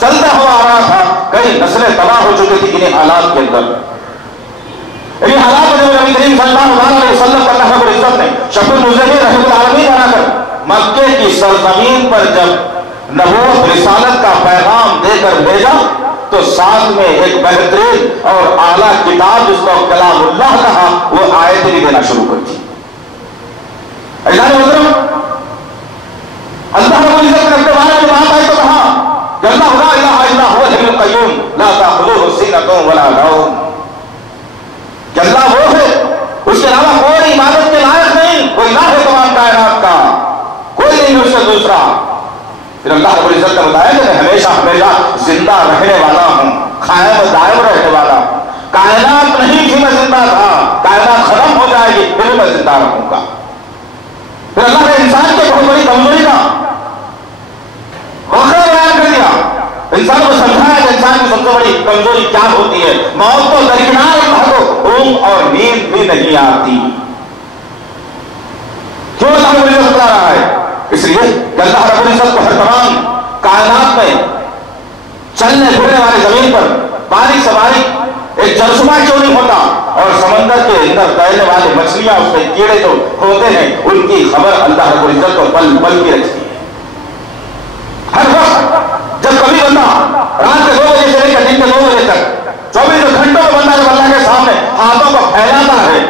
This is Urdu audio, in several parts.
چلتا ہوا آ رہا تھا، کئی نسلیں تباہ ہو چکی تھی انہیں حالات کے اندر. انہیں حالات میں نبی کریم صلی اللہ علیہ وسلم کو اللہ رب العزت نے شفیع المذنبین رحمۃ العالمین بنا کر مکے کی سرزمین پر جب نبوت رسالت کا پیغام دے کر بھیجا تو ساتھ میں ایک بہترین اور اعلیٰ کتاب جس کو کلام اللہ کہا وہ آیتیں بھی دینا شروع کر دی. اللہ رب العزت نے اپنے بارے میں بات آئی تو کہا کہ اللہ لا الہ الا هو الحی القیوم لا تأخذه سنۃ ولا نوم، کہ اللہ وہ ہے اس کے علاوہ کوئی عبادت کے لائق نہیں، کوئی الہ ہے تمام کائنات کا، کوئی نہیں اس سے دوسرا. پھر اللہ رب العزت نے بتایا کہ میں ہمیشہ ہمیشہ زندہ رہنے والا ہوں، قائم دائم رہنے والا ہوں. کائنات نہیں تھی میں زندہ تھا، کائنات ختم ہو جائے گی پھر میں زندہ رہوں گا. پھر اللہ نے انسان کی بہت بڑی کمزوری کا واقعہ بیان کر دیا، انسان کو سمجھایا کہ انسان کی سب سے بڑی کمزوری کیا ہوتی ہے. موت کو درکنار اللہ کو اونگ اور نیند بھی نہیں آتی. کیوں اللہ رب العزت بتا رہا ہے؟ اس لیے کہ اللہ رب العزت کو ہر تمام کائنات میں چلنے پھرنے والی زمین پر باریک سے باریک ایک جرثومہ کیوں نہیں ہوتا، اور سمندر کے اندر تیرنے والی مچھلیاں اس کے کیڑے جو ہوتے ہیں ان کی خبر اللہ رب العزت کو پل پل کی رکھتی ہے. ہر وقت جب کبھی بندہ رات کے 2 بجے سے لے کر دن کے 2 بجے تک 24 گھنٹوں میں بندہ جب اللہ کے سامنے ہاتھوں کو پھیلاتا ہے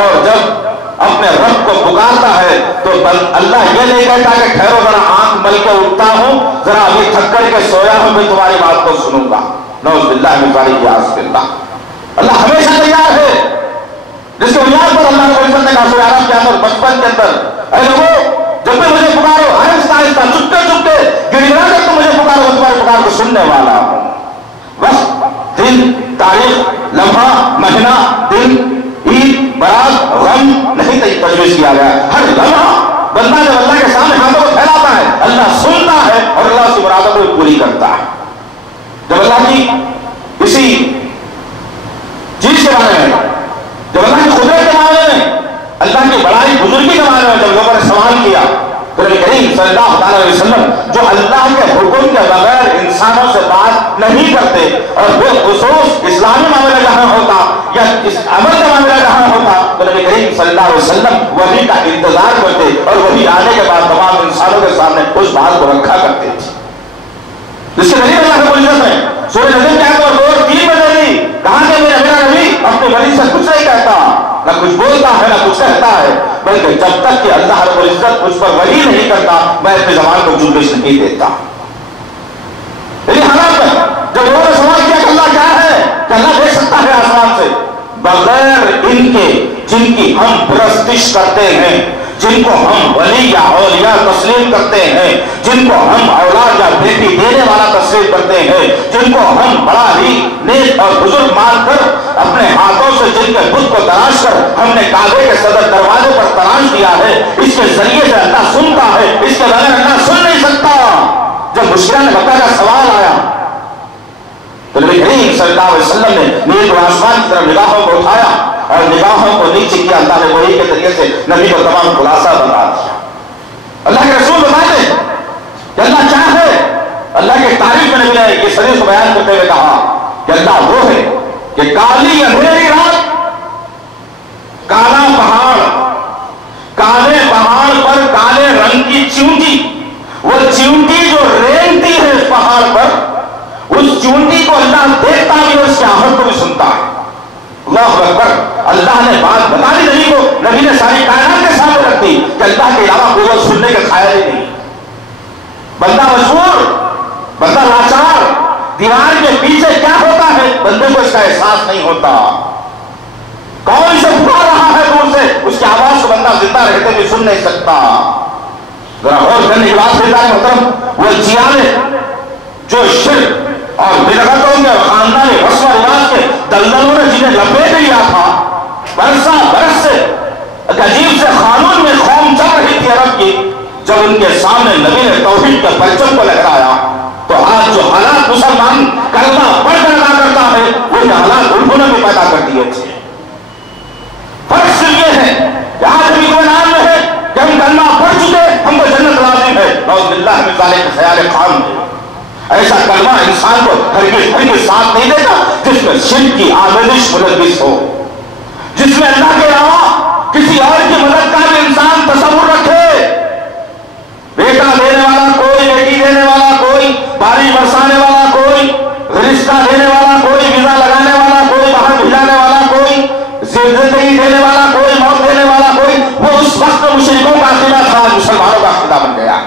اور جب اپنے رب کو پکارتا ہے تو اللہ یہ نہیں کہتا کہ ٹھہرو ذرا آنکھ مل کے اٹھتا ہوں، ذرا ابھی تھک کر کے سویا ہوں میں تمہاری بات کو سنوں گا. نعوذ باللہ من ذالک باللہ. اللہ ہمیشہ تیار ہے، جس کے بنیاد پر اللہ رب العزت نے کہا سورہ اعراف کے اندر 55 کے اندر، اے لوگوں جب بھی مجھے پکارو آہستہ آہستہ چپکے چپکے گڑ گڑا کر تم مجھے پکارو، تمہاری پکار کو سننے والا ہوں. وقت، دن، تاریخ، لمحہ، مہینہ، دن، عید، برات، غم نہیں تجویز کیا گیا. ہر لمحہ بندہ جب اللہ کے سامنے ہاتھوں کو پھیلاتا ہے اللہ سنتا ہے اور اللہ اس کی مرادوں کو پوری کرتا ہے. جب اللہ کی کسی چیز کے بارے میں، جب اللہ کی قدرت کے بارے میں، اللہ کی بڑائی بزرگی کے بارے میں جب لوگوں نے سوال کیا تو نبی کریم صلی اللہ علیہ وسلم جو اللہ کے حکم کے بغیر انسانوں سے بات نہیں کرتے، اور وہ خصوص اسلامی معاملہ جہاں ہوتا یا اس عمل کا معاملہ جہاں ہوتا تو نبی کریم صلی اللہ علیہ وسلم وحی کا انتظار کرتے اور وحی آنے کے بعد تمام انسانوں کے سامنے اس بات کو رکھا کرتے تھے. جس کے ذریعے اللہ رب العزت نے سورہ نجم کے آیت 2 اور 3 میں دے دی، کہا کہ میرا نبی اپنی بنی سے کچھ نہیں کہتا، نہ کچھ بولتا ہے نہ کچھ کہتا ہے، بلکہ جب تک کہ اللہ رب العزت اس پر وحی نہیں کرتا میں اپنی زبان کو جنبش نہیں دیتا. یعنی حالات میں جب لوگوں نے سوال کیا کہ اللہ کیا ہے، کہ اللہ دیکھ سکتا ہے آسمان سے، بغیر ان کے جن کی ہم پرستش کرتے ہیں، جن کو ہم ولی یا اولیاء تسلیم کرتے ہیں، جن کو ہم اولاد یا بیٹی دینے والا تسلیم کرتے ہیں، جن کو ہم بڑا ہی نیک اور بزرگ مان کر اپنے ہاتھوں سے جن کے بت کو تراش کر ہم نے کعبے کے صدر دروازے پر تراش دیا ہے، اس کے ذریعے سے اللہ سنتا ہے، اس کے بغیر اللہ سن نہیں سکتا. جب مشرکان مکہ کا سوال آیا تو نبی کریم صلی اللہ علیہ وسلم نے نیز و آسمان کی طرف نگاہوں کو اٹھایا اور نگاہوں کو نیچے کیا. اللہ نے وحی کے ذریعے سے نبی کو تمام خلاصہ بتا دیا. اللہ کے رسول بتاتے ہیں کہ اللہ کیا ہے. اللہ کی تعریف میں نبی نے یہ شریف کو بیان کرتے ہوئے کہا کہ اللہ وہ ہے کہ کالی اندھیری رات، کالا پہاڑ، کالے پہاڑ پر کالے رنگ کی چیونٹی، وہ چیونٹی جو رینگتی ہے اس پہاڑ پر، اس چیونٹی کو اللہ دیکھتا بھی اور اس کی آہٹ کو بھی سنتا ہے. اللہ اکبر. اللہ نے بات بتا دی نبی کو، نبی نے ساری کائنات کے سامنے رکھ دی کہ اللہ کے علاوہ کوئی اور سننے کا خیال ہی نہیں. بندہ مجبور، بندہ لاچار، دیوار کے پیچھے کیا ہوتا ہے بندے کو اس کا احساس نہیں ہوتا. کون اسے پکار رہا ہے دور سے، اس کی آواز کو بندہ زندہ رہتے بھی سن نہیں سکتا. ذرا غور کرنے کی بات ہے محترم، وہ جیانے جو شرک اور بدعتوں کے خاندانی رسم و رواج کے دلدلوں نے جنہیں لپیٹ لیا تھا، برسہ برس سے ایک عجیب سے قانون میں قوم چل رہی تھی عرب کی، جب ان کے سامنے نبی نے توحید کے پرچم کو لہرایا تو آج جو حالات مسلمان کلمہ پڑھ کر ادا کرتا ہے وہ حالات انہوں نے بھی پیدا کر دیے تھے. فرق صرف یہ ہے کہ آج ہم اطمینان میں ہے کہ ہم کلمہ پڑھ چکے، ہم کو جنت لازم ہے. نعوذ باللہ من ذالک خیال خام ہے. ایسا کلمہ انسان کو ہرگز ساتھ نہیں دیتا جس میں شرک کی آمیزش ملوث ہو، جس میں اللہ کے علاوہ کسی اور کی مدد کا بھی انسان تصور رکھے۔ بیٹا دینے والا کوئی، بیٹی دینے والا کوئی، بارش برسانے والا کوئی، رشتہ دینے والا کوئی، ویزا لگانے والا کوئی، باہر بھیجانے والا کوئی، زندگی دینے والا کوئی، موت دینے والا کوئی، وہ اس وقت مشرکوں کا عقیدہ تھا، مسلمانوں کا عقیدہ بن گیا۔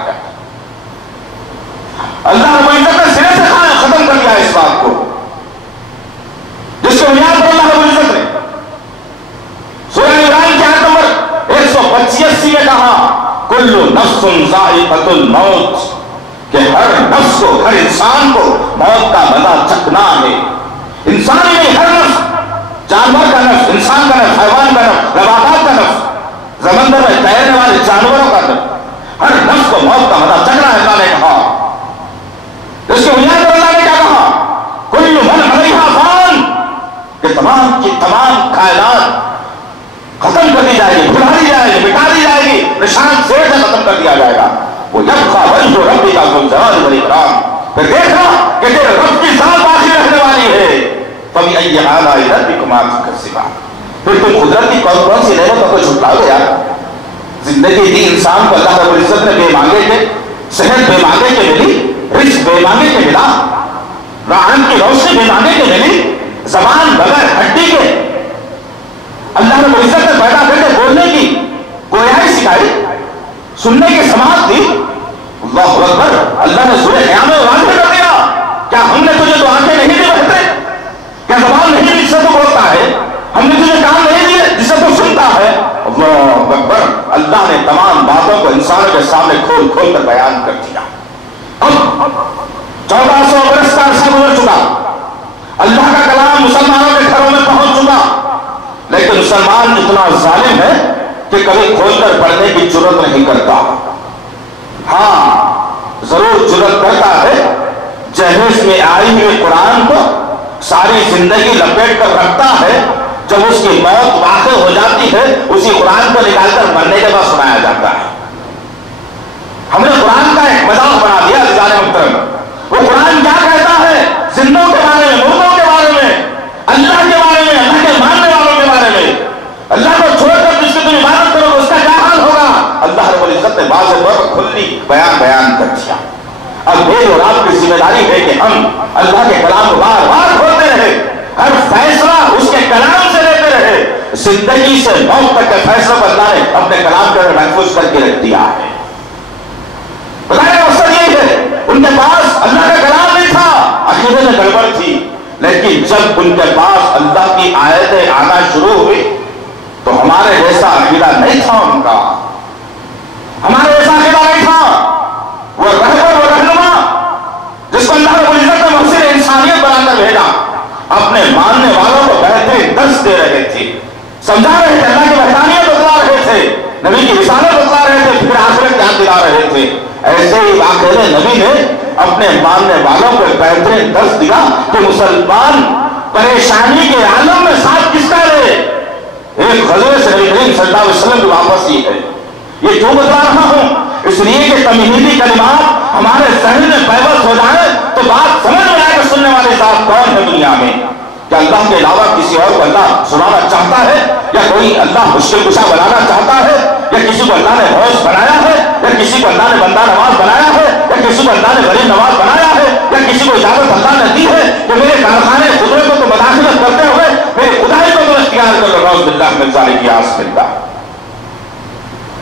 اللہ رب العزت نے سرے سے ختم کر دیا اس بات کو، جس کو بنیاد پر اللہ رب العزت نے سورہ عمران کی آیت نمبر 185 میں کہا کل نفس ذائقۃ الموت، کہ ہر نفس کو، ہر انسان کو موت کا مزہ چکھنا ہے۔ انسان ہی نہیں، ہر نفس، جانور کا نفس، انسان کا نفس، حیوان کا نفس، نباتات کا نفس، سمندر میں تیرنے والے جانوروں کا نفس، ہر نفس کو موت کا مزہ چکھنا ہے۔ اللہ نے کہا، اس کے بنیاد پر اللہ نے کیا کہا؟ کل من علیہا فان، کہ تمام کی تمام کائنات ختم کر دی جائے گی، بھلا دی جائے گی، مٹا دی جائے گی، نشان سے ختم کر دیا جائے گا۔ وہ یبقی وجہ ربک ذو الجلال والاکرام، پھر دیکھا کہ تیرے رب کی ذات باقی رہنے والی ہے۔ فبأی آلاء ربکما تکذبان، پھر تم قدرت کی کون کون سی نعمتوں کو جھٹلاؤ گے یار؟ زندگی دی انسان کو اللہ رب العزت نے بے مانگے کے، صحت بے مانگے کے ملی، رزق بے مانگے کے ملا، راحت کی روشنی بے مانگے کے ملی، زبان بغیر ہڈی کے اللہ رب العزت نے پیدا کر کے بولنے کی گویائی سکھائی، سننے کی سماعت دی۔ اللہ اکبر، اللہ نے سورہ قیامت میں واضح کر دیا، کیا ہم نے تجھے تو آنکھیں نہیں دی بہتر؟ کیا زبان نہیں دی جس سے تو بولتا ہے؟ ہم نے تجھے کان نہیں دیے جس سے تو سنتا ہے؟ اللہ اکبر، اللہ نے تمام باتوں کو انسانوں کے سامنے کھول کھول کر بیان کر دیا۔ اب 1400 برس کا عرصہ گزر چکا، اللہ کا کلام مسلمانوں کے گھروں میں پہنچ چکا، لیکن مسلمان اتنا ظالم ہے کہ کبھی کھول کر پڑھنے کی جرت نہیں کرتا۔ ہاں ضرور جرت کرتا ہے، جہیز میں آئی ہوئی قرآن کو ساری زندگی لپیٹ کر رکھتا ہے، جب اس کی موت واقع ہو جاتی ہے اسی قرآن کو نکال کر مرنے کے بعد سنایا جاتا ہے۔ ہم نے قرآن کا ایک مذاق بنا دیا عزیزان محترم۔ وہ قرآن کیا کہتا ہے زندوں کے بارے میں، مردوں کے بارے میں، اللہ کے بارے میں، اللہ کے ماننے والوں کے بارے میں؟ اللہ کو چھوڑ کر جس کی تم عبادت کرو اس کا کیا حال ہوگا؟ اللہ رب العزت نے واضح طور پر کھلی بیان کر دیا۔ اب میری اور آپ کی ذمہ داری ہے کہ ہم اللہ کے کلام کو بار بار کھولتے رہے، ہر فیصلہ اس کے کلام سے لیتے رہے۔ زندگی سے موت تک کے فیصلہ پر اللہ نے اپنے کلام کے محفوظ کر کے رکھ دیا ہے۔ بتایا مقصد یہ ہے، ان کے پاس اللہ کا کلام نہیں تھا، عقیدے میں گڑبڑ تھی، لیکن جب ان کے پاس اللہ کی آیتیں آنا شروع ہوئی تو ہمارے جیسا عقیدہ نہیں تھا ان کا، ہمارے جیسا عقیدہ نہیں تھا۔ وہ رہبر، وہ رہنما جس کو اللہ رب العزت نے محسن انسانیت بنا کر بھیجا، اپنے ماننے والوں کو بہترین درس دے رہے تھے، سمجھا رہے تھے، اللہ کی وحدانیت بتلا رہے تھے، نبی کی رسالت بتلا رہے تھے، پھر آخرت یاد دلا رہے تھے۔ ایسے ہی آخر نبی نے اپنے ماننے والوں کو ایک بہترین درس دیا کہ مسلمان پریشانی کے عالم میں ساتھ کس کا رہے۔ ایک غزوے سے نبی کریم صلی اللہ علیہ وسلم کی واپسی ہے، یہ کیوں بتلا رہا ہوں؟ اس لیے کہ تمہیدی کلمات ہمارے ذہن میں پیوست ہو جائے تو بات سمجھ میں آئے کہ سننے والے ذات کون ہے دنیا میں۔ کیا اللہ کے علاوہ کسی اور کو اللہ سنانا چاہتا ہے، یا کوئی اللہ مشکل کشا بنانا چاہتا ہے، یا کسی کو اللہ نے ہوش بنایا ہے، یا کسی کو اللہ نے بندہ نواز بنایا ہے، یا کسی کو اللہ نے غریب نواز بنایا ہے، یا کسی کو اجازت اللہ نے دی ہے کہ میرے کارخانے خدرے کو تو مداخلت کرتے ہوئے میری خدائی کو تو اختیار کر لو؟ نعوذ باللہ من ذالک، یاس باللہ،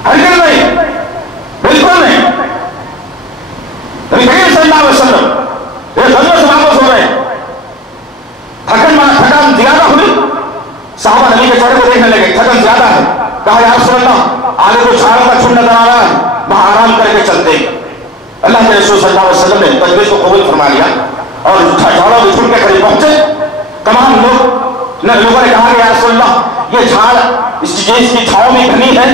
ہرگز نہیں، بالکل نہیں۔ نبی کریم صلی اللہ علیہ وسلم ایک غزوے سے واپس ہو رہے ہیں، تھکن زیادہ ہوئی، صحابہ نبی کے چہرے کو دیکھنے لگے، تھکن زیادہ ہے، کہا یا رسول اللہ آگے کوئی جھاڑوں کا جھنڈ نظر آ رہا ہے، وہاں آرام کر کے چلتے ہیں۔ اللہ کے رسول صلی اللہ علیہ وسلم نے تجویز کو قبول فرما لیا اور جھاڑوں کے جھنڈ کے قریب پہنچے۔ تمام لوگوں نے کہا کہ یا رسول اللہ یہ جھاڑ اس کی چھاؤں میں گھنی ہے،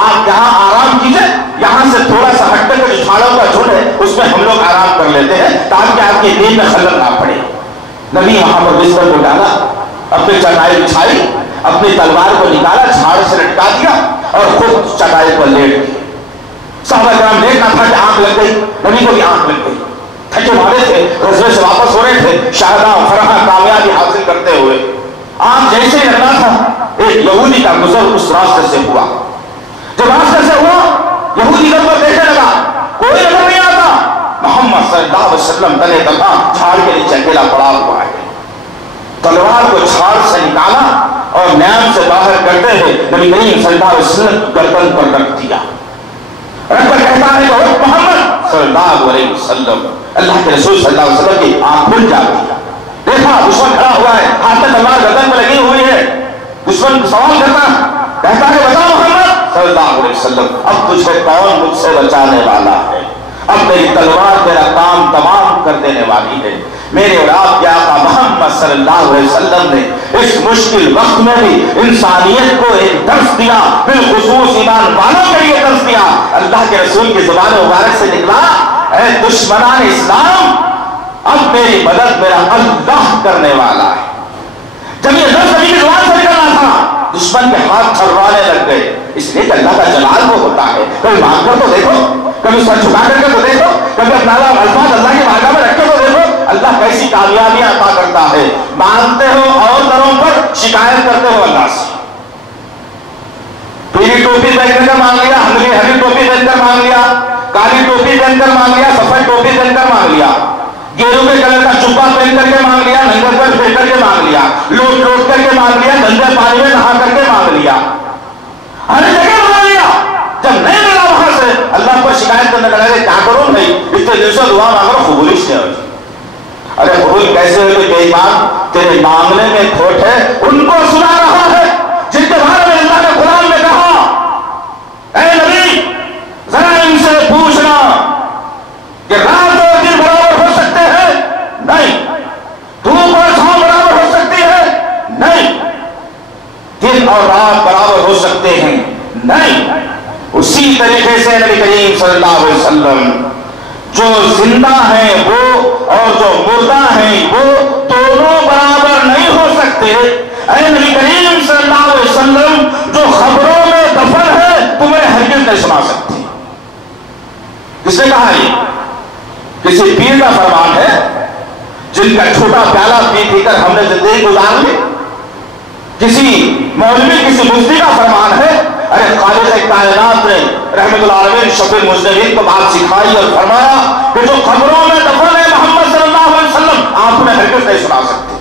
آپ یہاں آرام کیجئے، یہاں سے تھوڑا سا ہٹ کر جو جھاڑوں کا جھنڈ ہے اس میں ہم لوگ آرام کر لیتے ہیں تاکہ آپ کی نیند میں خلل نہ پڑے۔ نبی وہاں پر بستر کو ڈالا، اپنی چٹائی بچھائی، اپنی تلوار کو نکالا، جھاڑ سے لٹکا دیا اور خود چٹائی پر لیٹ گئے۔ صحابہ کرام دیکھنا تھا کہ آنکھ لگ گئی، نبی کو بھی آنکھ لگ گئی، تھکے مارے تھے، غزوے سے واپس ہو رہے تھے، شہداء فرحاں کامیابی حاصل کرتے ہوئے آپ جیسے ہی لگنا تھا ایک یہودی کا گزر اس راستے سے ہوا. جب راستے سے ہوا یہودی ادھر پر دیکھنے لگا، کوئی نظر نہیں آتا. محمد صلی اللہ علیہ وسلم تنے تنہا جھاڑ کے نیچے اکیلا پڑا ہوا ہے. تلوار کو جھاڑ سے نکالا اور نیام سے باہر کرتے ہوئے نبی کریم صلی اللہ علیہ وسلم گردن پر رکھ دیا. رکھ کر کہتا ہے کہ محمد صلی اللہ علیہ وسلم. اللہ کے رسول صلی اللہ علیہ وسلم کی آنکھ کھل جاتی ہے. دیکھا دشمن کھڑا ہوا ہے، ہاتھ میں تلوار گردن میں لگی ہوئی ہے. دشمن سوال کرتا کہتا ہے بتا محمد صلی اللہ علیہ وسلم اب تجھے کون مجھ سے بچانے والا ہے؟ اب میری تلوار تیرا کام تمام کر دینے والی ہے. میرے اور آپ کے آقا محمد صلی اللہ علیہ وسلم نے اس مشکل وقت میں بھی انسانیت کو ایک درس دیا، بالخصوص ایمان والوں کے لیے درس دیا. اللہ کے رسول کی زبان مبارک سے نکلا، اے دشمنان اسلام اب میری مدد میرا اللہ کرنے والا ہے. جب یہ درس نبی کی زبان سے نکلنا تھا دشمن کے ہاتھ تھروانے لگ گئے. اس لیے کہ اللہ کا جلال وہ ہوتا ہے، کبھی مانگ کر تو دیکھو، کبھی سر جھکا کر کے تو دیکھو، کبھی اپنا الفاظ اللہ کی بارگاہ میں رکھ کے تو دیکھو. اللہ کیسی کامیابیاں عطا کرتا ہے. مانگتے ہو اور دروں پر شکایت کرتے ہو اللہ سے. پیلی ٹوپی پہن کر مانگ لیا، ہری ٹوپی پہن کر مانگ لیا، کالی ٹوپی پہن کر مانگ لیا، سفید ٹوپی پہن کر مانگ لیا، گیروں کے کلر کا چپا پہن کر کے مانگ لیا، ننگے پر پھیر کر کے مانگ لیا، لوٹ لوٹ کر کے مانگ لیا، گندے پانی میں نہا کر کے مانگ لیا، ہر جگہ مانگ لیا. جب نہیں ملا وہاں سے اللہ پر شکایت کرنے لگا کیا کروں بھائی اتنے دن سے دعا مانگ رہا قبولش نہیں ہوئی. ارے قبول کیسے ہوئی؟ بے ایمان تیرے مانگنے میں کھوٹ ہے. ان کو سنا رہا ہے جن کے بارے میں اللہ نے قرآن میں کہا اے نبی ذرا ان سے پوچھنا کہ رات اور دن برابر ہو سکتے ہیں؟ نہیں. دھوپ اور چھاؤں برابر ہو سکتی ہے؟ نہیں. دن اور رات برابر ہو سکتے ہیں؟ نہیں. اسی طریقے سے نبی کریم صلی اللہ علیہ وسلم جو زندہ ہیں وہ اور جو مردہ ہیں وہ دونوں برابر نہیں ہو سکتے. اے نبی کریم صلی اللہ علیہ وسلم جو خبروں میں دفن ہے تمہیں ہرگز نہیں سنا سکتی. کس نے کہا؟ یہ کسی پیر کا فرمان ہے جن کا چھوٹا پیالہ پی پی کر ہم نے زندگی گزار لی. کسی مولوی کسی مفتی کا فرمان ہے. ارے خالق کائنات نے رحمت العالمین شفیع المذنبین کو بات سکھائی اور فرمایا کہ جو خبروں میں دفن ہے محمد صلی اللہ علیہ وسلم آپ انہیں ہرگز نہیں سنا سکتے.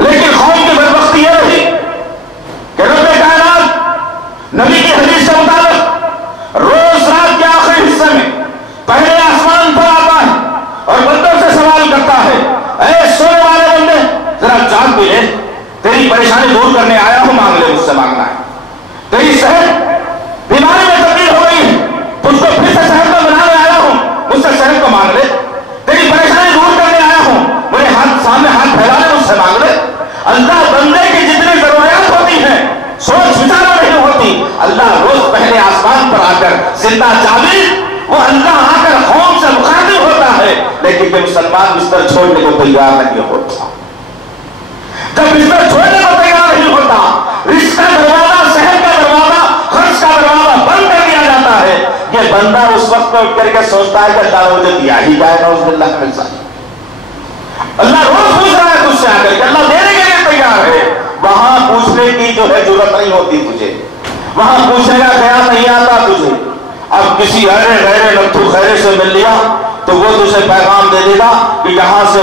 لیکن قوم کی بدبختی یہ رہی کہ رب کائنات نبی کی حدیث کے مطابق روز رات کے آخری حصے میں پہلے آسمان پر آتا ہے اور بندوں سے سوال کرتا ہے اے سونے والے بندے ذرا جاگ بھی لے، تیری پریشانی دور کرنے آیا ہوں، مانگ لے، مجھ سے مانگنا ہے. تیری صحت بیماری میں تبدیل ہو گئی ہے، تجھ کو پھر سے صحت میں بنانے آیا ہوں، مجھ سے صحت کو مانگ لے. تیری پریشانی دور کرنے آیا ہوں، میرے ہاتھ سامنے ہاتھ پھیلا لے، مجھ سے مانگ لے. اللہ بندے کی جتنی ضروریات ہوتی ہیں سوچ وچار نہیں ہوتی. اللہ روز پہلے آسمان پر آ کر زندہ جاوید وہ اللہ آ کر قوم سے مخاطب ہوتا ہے. لیکن کہ مسلمان بستر چھوڑنے کو تیار نہیں ہوتا. جب بستر چھوڑنے کو تیار نہیں ہوتا رزق کا دروازہ، صحت کا دروازہ، خرچ کا دروازہ بند کر دیا جاتا ہے. یہ بندہ اس وقت میں اٹھ کر کے سوچتا ہے کہ اللہ مجھے دیا ہی جائے گا، اس دن اللہ مل جائے. اللہ روز پوچھ رہا ہے تجھ سے آ کر کے، اللہ دینے کے لیے تیار ہے. وہاں پوچھنے کی جو ہے ضرورت نہیں ہوتی تجھے، وہاں پوچھنے کا خیال نہیں آتا تجھے. اب کسی غیر لطو خیرے سے مل لیا تو وہ تجھے پیغام دے دے گا کہ یہاں سے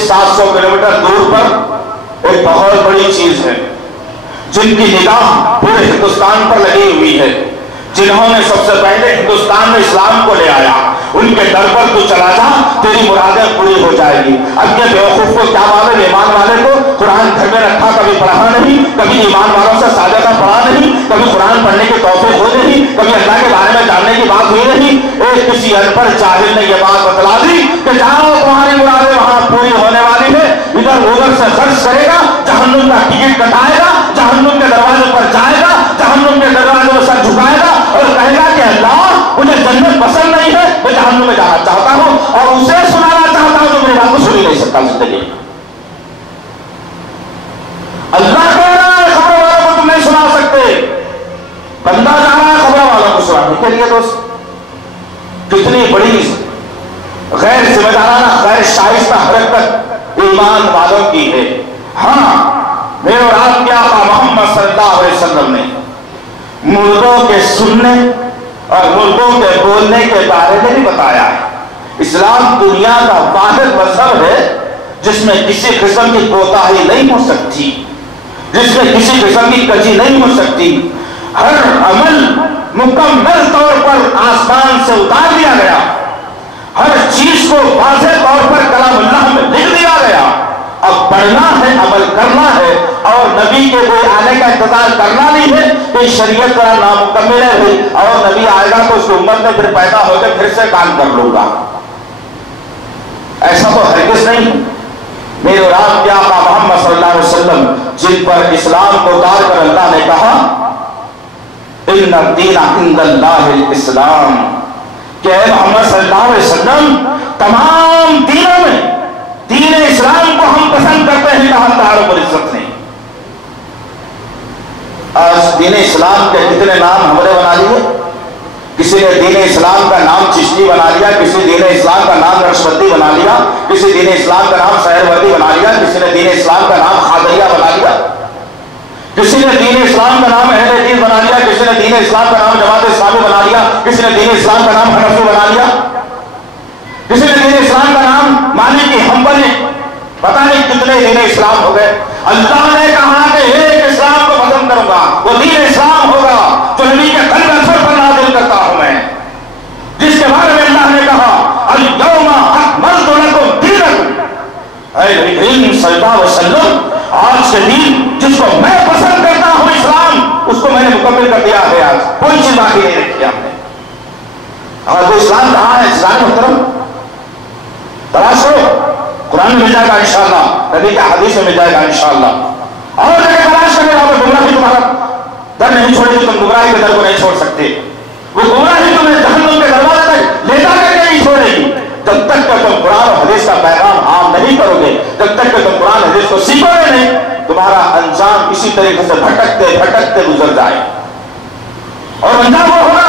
700 کلومیٹر دور پر ایک بہت بڑی چیز ہے جن کی نگاہ پورے ہندوستان پر لگی ہوئی ہے، جنہوں نے سب سے پہلے ہندوستان میں اسلام کو لے آیا، ان کے در پر تو چلا جا، تیری مرادیں پوری ہو جائے گی. اب یہ بیوقوف کو کیا معلوم ایمان والے کو قرآن گھر میں رکھا کبھی پڑھا نہیں، کبھی ایمان والوں سے سابقہ پڑھا نہیں، کبھی قرآن پڑھنے کی توفیق ہوئی نہیں، کبھی اللہ کے بارے میں جاننے کی بات ہوئی نہیں. ایک کسی ان پڑھ جاہل نے یہ بات بتلا دی کہ جہاں تمہاری مرادیں وہاں پوری ہونے والی ہے، ادھر ادھر سے خرچ کرے گا، جہنم کا ٹکٹ کٹائے گا، جہنم کے دروازے پر جائے گا، جہنم کے دروازے پر سر جھکائے گا اور کہے گا کہ اللہ مجھے جنت پسند نہیں ہے، میں جہنم میں جانا چاہتا ہوں، اور اسے سنانا چاہتا ہوں جو میری بات کو سن ہی نہیں سکتا زندگی. اللہ کہہ رہا ہے خبر والوں کو تم نہیں سنا سکتے، بندہ جا رہا ہے خبر والوں کو سنانے کے لیے. دوست کتنی بڑی غیر آہستہ حرکت ایمان والوں کی ہے۔ ہاں، میرے اور آپ کے آقا محمد صلی اللہ علیہ وسلم نے مردوں کے سننے اور مردوں کے بولنے کے بارے میں بھی بتایا ہے۔ اسلام دنیا کا واحد مذہب ہے جس میں کسی قسم کی کوتاہی نہیں ہو سکتی، جس میں کسی قسم کی کجی نہیں ہو سکتی۔ ہر عمل مکمل طور پر آسمان سے اتار دیا گیا، ہر چیز کو واضح طور پر کلام اللہ میں لکھ دیا گیا۔ اب پڑھنا ہے، عمل کرنا ہے، اور نبی کے کوئی آنے کا انتظار کرنا نہیں ہے کہ شریعت کا نامکمل ہے اور نبی آئے گا تو اس امت میں پھر پیدا ہو کے پھر سے کام کر لوں گا، ایسا تو ہرگز نہیں۔ میرے اور آپ کے آقا محمد صلی اللہ علیہ وسلم جن پر اسلام کو اتار کر اللہ نے کہا ان الدین عند اللہ الاسلام، کہ اے محمد صلی اللہ علیہ وسلم تمام دینوں میں دین اسلام کو ہم پسند کرتے ہیں، کہا تعالی رب العزت نے۔ آج دین اسلام کے کتنے نام ہم نے بنا لیے، کسی نے دین اسلام کا نام چشتی بنا لیا، کسی دین اسلام کا نام نقشبندی بنا لیا، کسی دین اسلام کا نام سہروردی بنا لیا، کسی نے دین اسلام کا نام خادریہ بنا لیا، کسی نے دین اسلام کا نام اہل حدیث بنا لیا، کسی نے دین اسلام کا نام جماعت اسلامی بنا لیا، کسی نے دین اسلام کا نام حنفی بنا لیا، کسی نے دین اسلام کا نام مالکی حنبلی، پتہ نہیں کتنے دین اسلام ہو گئے۔ اللہ نے کہا کہ ایک اسلام کو ختم کروں گا، وہ دین اسلام ہوگا جو نبی کے قلب انصر پر نازل کرتا ہوں میں، جس کے بارے میں اللہ نے کہا الیوم اکملت لکم دینکم، اے نبی کریم صلی اللہ علیہ وسلم آج کے دین جس کو میں پسند کرتا ہوں اسلام، اس کو میں نے مکمل کر دیا ہے، آج کوئی چیز باقی نہیں رکھی ہم نے۔ اور وہ اسلام کہاں ہے؟ اسلام محترم تلاش کرو، قرآن میں مل جائے گا انشاءاللہ، نبی کے حدیث میں مل جائے گا انشاءاللہ، اور جگہ تلاش کرنے وہاں پہ گمراہی تمہارا در نہیں چھوڑے گی، تم گمراہی کے در کو نہیں چھوڑ سکتے، وہ گمراہی تمہیں جہنم کے دروازے تک لے جا کر نہیں چھوڑے گی جب تک کہ تم قرآن اور حدیث کا پیغام عام نہیں کرو گے، جب تک کہ تم قرآن حدیث کو سیکھو گے نہیں، تمہارا انجام اسی طریقے سے بھٹکتے بھٹکتے گزر جائے، اور انجام وہ ہوگا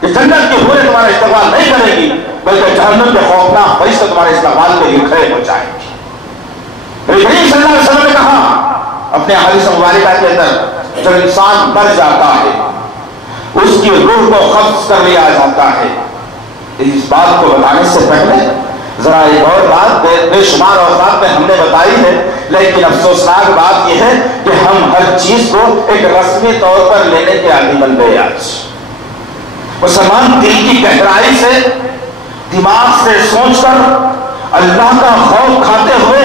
کہ جنت کی حوریں تمہارا استقبال نہیں کرے گی بلکہ جہنم کے خوفناک فرشتے تمہارے استقبال کے لیے کھڑے ہو جائیں گے۔ نبی کریم صلی اللہ علیہ وسلم نے کہا اپنے حدیث مبارکہ کے اندر جب انسان مر جاتا ہے اس کی روح کو قبض کر لیا جاتا ہے۔ اس بات کو بتانے سے پہلے ذرا ایک اور بات بے شمار اوقات میں ہم نے بتائی ہے، لیکن افسوسناک بات یہ ہے کہ ہم ہر چیز کو ایک رسمی طور پر لینے کے عادی بن گئے۔ آج مسلمان دل کی گہرائی سے دماغ سے سوچ کر اللہ کا خوف کھاتے ہوئے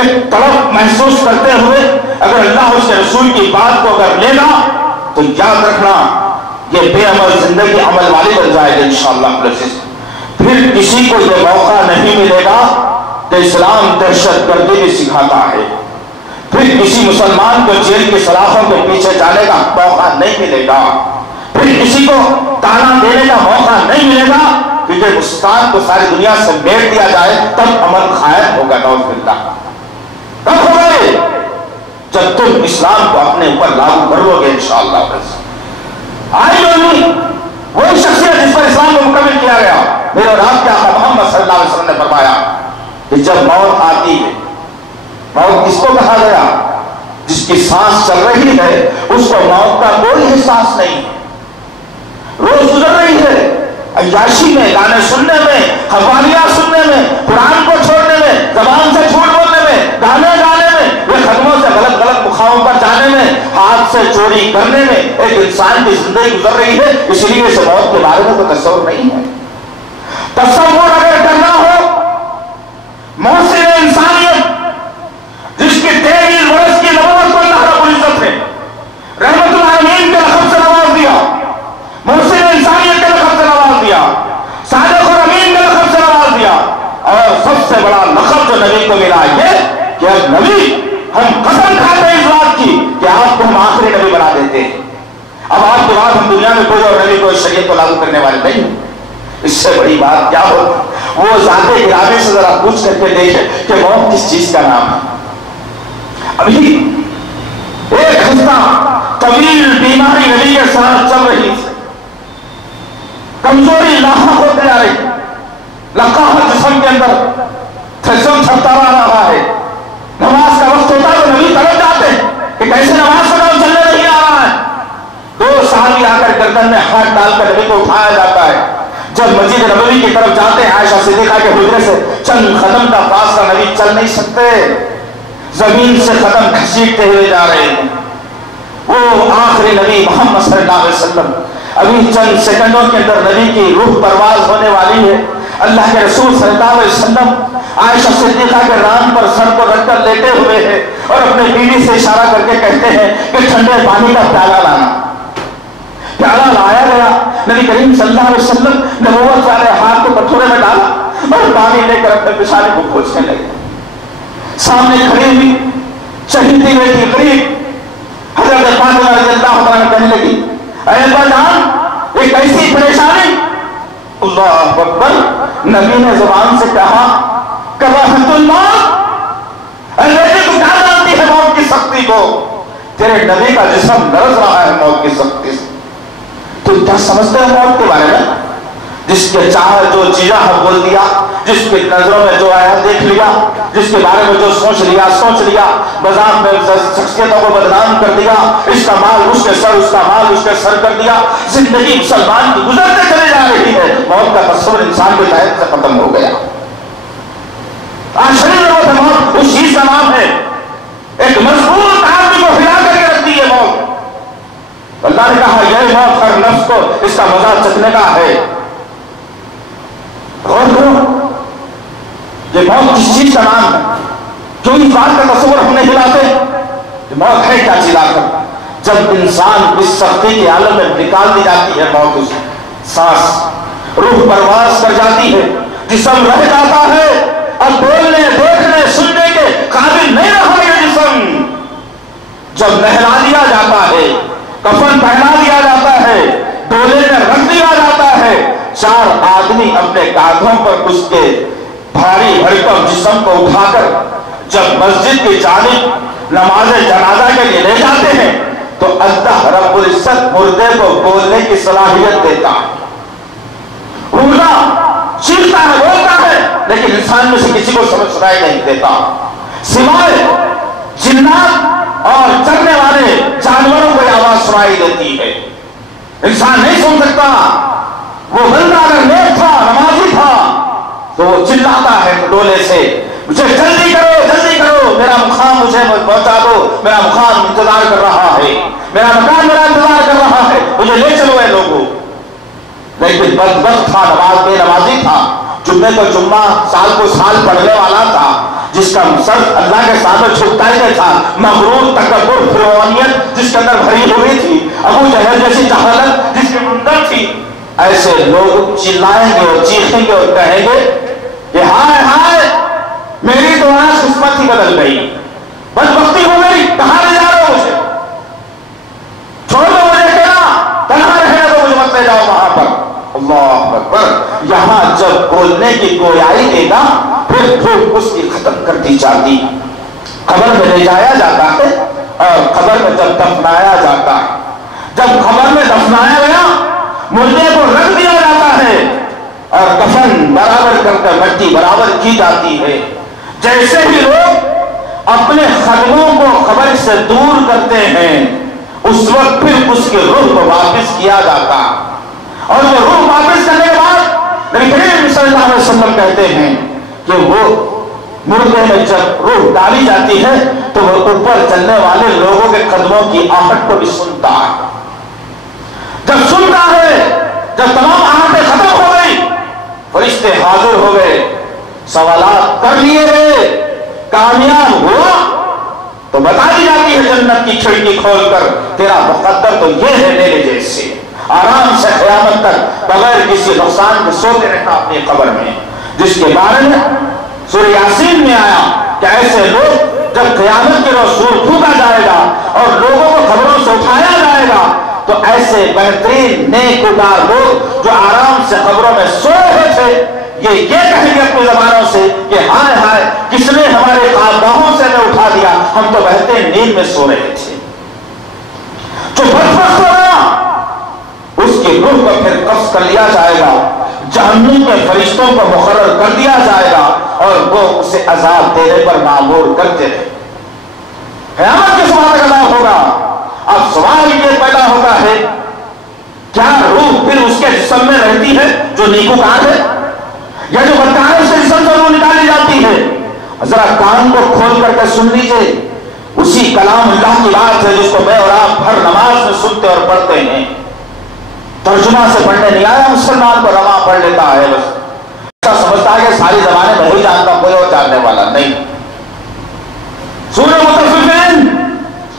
ایک تڑپ محسوس کرتے ہوئے اگر اللہ اس کے رسول کی بات کو اگر لے گا تو یاد رکھنا یہ بے عمل زندگی عمل والی بن جائے گی انشاءاللہ۔ پھر کسی کو یہ موقع نہیں ملے گا کہ اسلام دہشت گردی بھی سکھاتا ہے، پھر کسی مسلمان کو جیل کی سلاخوں کے پیچھے جانے کا موقع نہیں ملے گا، پھر کسی کو تانا دینے کا موقع نہیں ملے گا، کیونکہ مسلمان کو ساری دنیا سے میٹ دیا جائے تب امن قائم ہوگا۔ نعوذ باللہ کب ہوگا یہ؟ جب تم اسلام کو اپنے اوپر لاگو کر لو گے انشاءاللہ۔ آئی نہیں وہی شخصیت جس پر اسلام کو مکمل کیا گیا۔ میرے اور آپ کے آقا محمد صلی اللہ علیہ وسلم نے فرمایا کہ جب موت آتی ہے، موت کس کو کہا گیا؟ جس کی سانس چل رہی ہے اس کو موت کا کوئی احساس نہیں، روز گزر رہی ہے عیاشی میں، گانے سننے میں، قوالیاں سننے میں، قرآن کو چھوڑنے میں، زبان سے جھوٹ بولنے میں، گانے گانے میں، وہ قدموں سے غلط غلط مقاموں پر جانے میں، ہاتھ سے چوری کرنے میں ایک انسان کی زندگی گزر رہی ہے۔ اس لیے اس موت کے بارے میں تو تصور نہیں ہے۔ تصور اگر کرنا ہو محسن انسانیت جس کی 23 برس کی نبوت کو اللہ رب العزت نے رحمت العالمین کے لقب سے نواز دیا، محسن انسانیت کے لقب سے نواز دیا، صادق اور امین کے لقب سے نواز دیا، اور سب سے بڑا لقب جو نبی کو ملا یہ کہ اب نبی ہم قسم کھاتے ہیں اس بات کی کہ آپ کو ہم آخری نبی بنا دیتے ہیں، اب آپ کے بعد ہم دنیا میں کوئی اور نبی کوئی شریعت کو لاگو کرنے والے نہیں۔ اس سے بڑی بات کیا ہو؟ وہ ذات گرامی سے ذرا پوچھ کر کے دیکھیں کہ موت کس چیز کا نام ہے۔ ابھی ایک ہفتہ طویل بیماری نبی کے ساتھ چل رہی تھی، کمزوری لاحق ہوتے جا رہی، لقاحت جسم کے اندر کم تھپتارا رہا ہے. نماز کا وقت ہوتا ہے تو نبی تڑپ جاتے ہیں کہ کیسے نماز کا کام چلنے نہیں آ رہا ہے. 2 صحابی آ کر گردن میں ہاتھ ڈال کر نبی کو اٹھایا جاتا ہے. جب مسجد نبوی کی طرف جاتے ہیں عائشہ صدیقہ کے حجرے سے چند قدم کا فاصلہ نبی چل نہیں سکتے, زمین سے قدم گھسیٹتے ہوئے جا رہے ہیں. وہ آخری نبی محمد صلی اللہ علیہ وسلم ابھی چند سیکنڈوں کے اندر نبی کی روح پرواز ہونے والی ہے. اللہ کے رسول صلی اللہ علیہ وسلم عائشہ صدیقہ کے ران پر سر کو رکھ کر لیٹے ہوئے ہیں اور اپنے بیوی سے اشارہ کر کے کہتے ہیں کہ ٹھنڈے پانی کا پیالہ لانا. پیالہ لایا گیا. نبی کریم صلی اللہ علیہ وسلم نبوت والے ہاتھ کو کٹورے میں ڈالا اور پانی لے کر اپنے پیشانی کو پوچھنے لگے. سامنے کھڑی ہوئی شہیدی بیٹی غریب حضرت فاطمہ رضی اللہ عنہا کہنے لگی, اے ابا جان ایک ایسی پریشانی. اللہ اکبر. نبی نے زبان سے کہا کرہت الموت, اے بیٹی تو کیا جانتی ہے موت کی سختی کو؟ تیرے نبی کا جسم لرز رہا ہے موت کی سختی سے. تو کیا سمجھتے ہیں موت کے بارے میں؟ جس کے چاہے جو چیزاں بول دیا, جس کے نظروں میں جو آیا دیکھ لیا, جس کے بارے میں جو سوچ لیا, مذاق میں شخصیتوں کو بدنام کر دیا, اس کا مال اس کے سر, اس کا مال اس کے سر کر دیا. زندگی مسلمان کی گزرتے چلی جا رہی ہے, موت کا تصور انسان کے ذہن سے ختم ہو گیا. آخری موت اس چیز کا نام ہے, ایک مضبوط آدمی کو ہلا کر کے رکھتی ہے موت. اللہ نے کہا یہ موت ہر نفس کو اس کا مزہ چکھنے کا ہے. غور کرو یہ موت کس چیز کا نام ہے, کیوں اس بات کا تصور ہم نہیں لاتے کہ موت ہے کیا چیز. آخر جب انسان اس سختی کے عالم میں نکال دی جاتی ہے موت, اس سانس روح پرواز کر جاتی ہے, جسم رہ جاتا ہے, اب بولنے دیکھنے سننے کے قابل نہیں رہا یہ جسم. جب نہلا دیا جاتا ہے, کفن پہنا دیا جاتا ہے, ڈولے میں رکھ دیا جاتا ہے, 4 آدمی اپنے کاندھوں پر اس کے بھاری بھرکم جسم کو اٹھا کر جب مسجد کی جانب نماز جنازہ کے لیے لے جاتے ہیں تو اللہ رب العزت مردے کو بولنے کی صلاحیت دیتا ہے. مردہ چیختا ہے, بولتا ہے, لیکن انسان میں سے کسی کو سمجھ سنائی نہیں دیتا سوائے جنات اور چلنے والے جانوروں کو آواز سنائی دیتی ہے. انسان نہیں سن سکتا. وہ بندہ اگر نیک تھا, نمازی تھا, تو وہ چلاتا ہے ڈولے سے, مجھے جلدی کرو, میرا مقام مجھے پہنچا دو, میرا مقام انتظار کر رہا ہے, میرا مکان میرا انتظار کر رہا ہے, مجھے لے چلو اے لوگوں. لیکن بدبخت تھا, بے نمازی تھا, جمعے کو جمعہ سال کو سال پڑھنے والا تھا, جس کا سر اللہ کے سامنے جھکتا ہی تھا, مغرور تکبر فرعونیت جس کے اندر بھری ہوئی تھی, ابو جہل جیسی جہالت جس کے اندر تھی. ایسے لوگ چلائیں گے اور چیخیں گے اور کہیں گے کہ ہائے ہائے میری تو آج قسمت ہی بدل گئی, بدبختی ہو گئی, کہاں لے جا رہے ہو مجھے, چھوڑ دو مجھے, کہنا کہاں رہنا تو مجھے مت لے جاؤ وہاں پر. اللہ اکبر. یہاں جب بولنے کی گویائی دے گا پھر اس کی ختم کر دی جاتی. قبر میں لے جایا جاتا ہے اور قبر میں جب دفنایا جاتا ہے, جب قبر میں دفنایا گیا مردے کو رکھ دیا جاتا ہے اور کفن برابر کر کر مٹی برابر کی جاتی ہے. جیسے ہی لوگ اپنے خدموں کو قبر سے دور کرتے ہیں اس وقت پھر اس کی روح کو واپس کیا جاتا, اور وہ روح واپس کرنے کے بعد نبی کریم صلی اللہ علیہ وسلم کہتے ہیں کہ وہ مردے میں جب روح ڈالی جاتی ہے تو وہ اوپر چلنے والے لوگوں کے قدموں کی آہٹ کو بھی سنتا ہے. جب سنتا ہے, جب تمام آہٹیں ختم ہو گئی, فرشتے حاضر ہو گئے, سوالات کر لیے گئے, کامیاب ہوا تو بتا دی جاتی ہے جنت کی کھڑکی کھول کر تیرا مقدر تو یہ ہے میرے جیسے, آرام سے قیامت تک بغیر کسی نقصان کے سوتے رہنا اپنی قبر میں. جس کے بارے میں سورہ یاسین میں آیا کہ ایسے لوگ جب قیامت کے روز سور پھونکا جائے گا اور لوگوں کو قبروں سے اٹھایا جائے گا تو ایسے بہترین نیکوکار لوگ جو آرام سے قبروں میں سو رہے تھے یہ کہیں گے اپنی زبانوں سے کہ ہائے ہائے کس نے ہمارے خوابگاہوں سے ہمیں اٹھا دیا, ہم تو بہترین نیند میں سو رہے تھے. جو بدبخت ہو گیا اس کی روح کو پھر قبض کر لیا جائے گا, جہنم کے فرشتوں کو مقرر کر دیا جائے گا اور اور وہ اسے عذاب دینے پر معمور کرتے رہے. قیامت کے صبح تک عذاب ہوگا. اب سوال یہ پیدا ہوتا ہے کیا روح پھر اس کے جسم میں رہتی ہے جو نیکوکار ہے یا جو بدکار ہے اس کے جسم سے روح نکالی جاتی ہے؟ ذرا کان کو کھول کر کے سن لیجئے. اسی کلام اللہ کی بات ہے جس کو میں اور آپ ہر نماز میں سنتے اور پڑھتے ہیں. ترجمہ سے پڑھنے نہیں آیا, مسلمان کو رواں پڑھ لیتا ہے بس. ایسا سمجھتا ہے کہ ساری زبانیں میں ہی جانتا ہوں, کوئی اور جاننے والا نہیں. سورہ مطففین